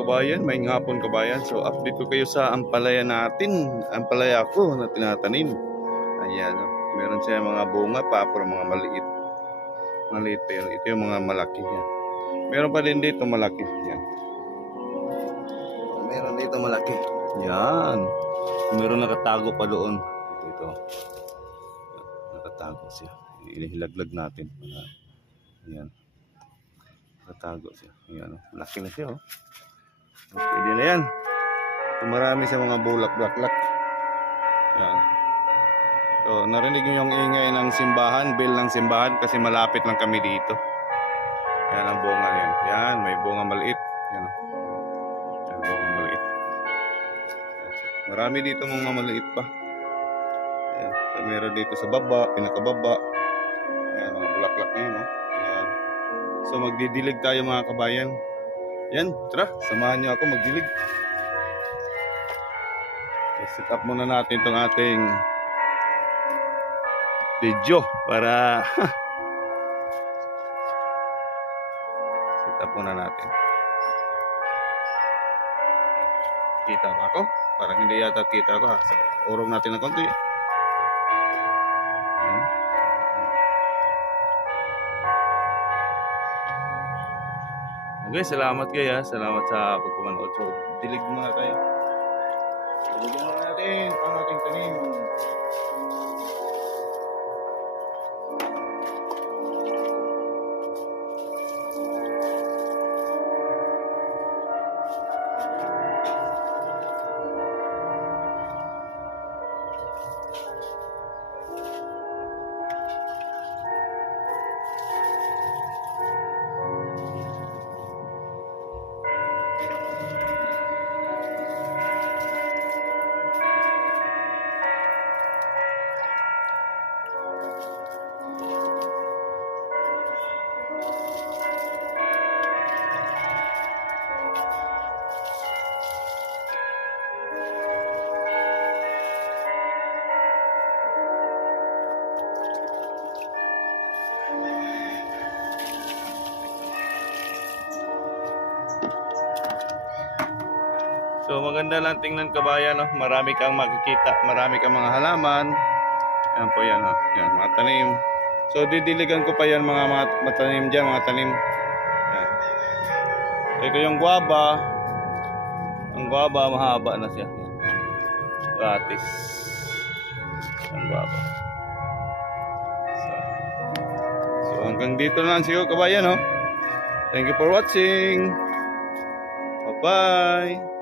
kabayan, may hapon kabayan. So update ko kayo sa ampalaya natin, ampalaya ko na tinatanim. Ayan, oh. Meron siya mga bunga pa, pero mga maliit. Maliit pa yun. Ito yung mga malaki yan. Meron pa din dito malaki. Yan. Meron dito malaki. Yan. Meron nakatago pa doon. Ito. Nakatago siya. Ilaglag natin. Yan. Nakatago siya. Yan. Malaki na siya. Oh. Pwede na yan. Marami sa mga bulak-blaklak. Yan. So, narinig nyo yung ingay ng simbahan, bell ng simbahan kasi malapit lang kami dito. Yan ang bunga yan. Yan, may bunga maliit. Yan. Yan, bunga maliit. Marami dito mga maliit pa. Yan. So, meron dito sa baba, pinakababa. Yan, mga bulaklak yun. No? Yan. So, magdidilig tayo mga kabayan. Yan, tara, samahan nyo ako magdilig. Set up muna natin itong ating video para set up muna natin. Kita ba ako? Parang hindi yata kita ko. So, urong natin ng konti. Okay, salamat kayo. Salamat sa pagpapanood. So, dilig muna tayo. Diligyan muna natin ang ating tanim. So maganda lang tingnan kabayan, no? Marami kang makikita, marami kang mga halaman. Yan po yan, no? Yan, mga tanim. So didiligan ko pa yan mga tanim dyan, mga tanim. Yan. Ito yung guava. Ang guava mahaba na siya. Gratis. Ang guava. So hanggang dito na lang siguro kabayan, no? Thank you for watching. Bye-bye.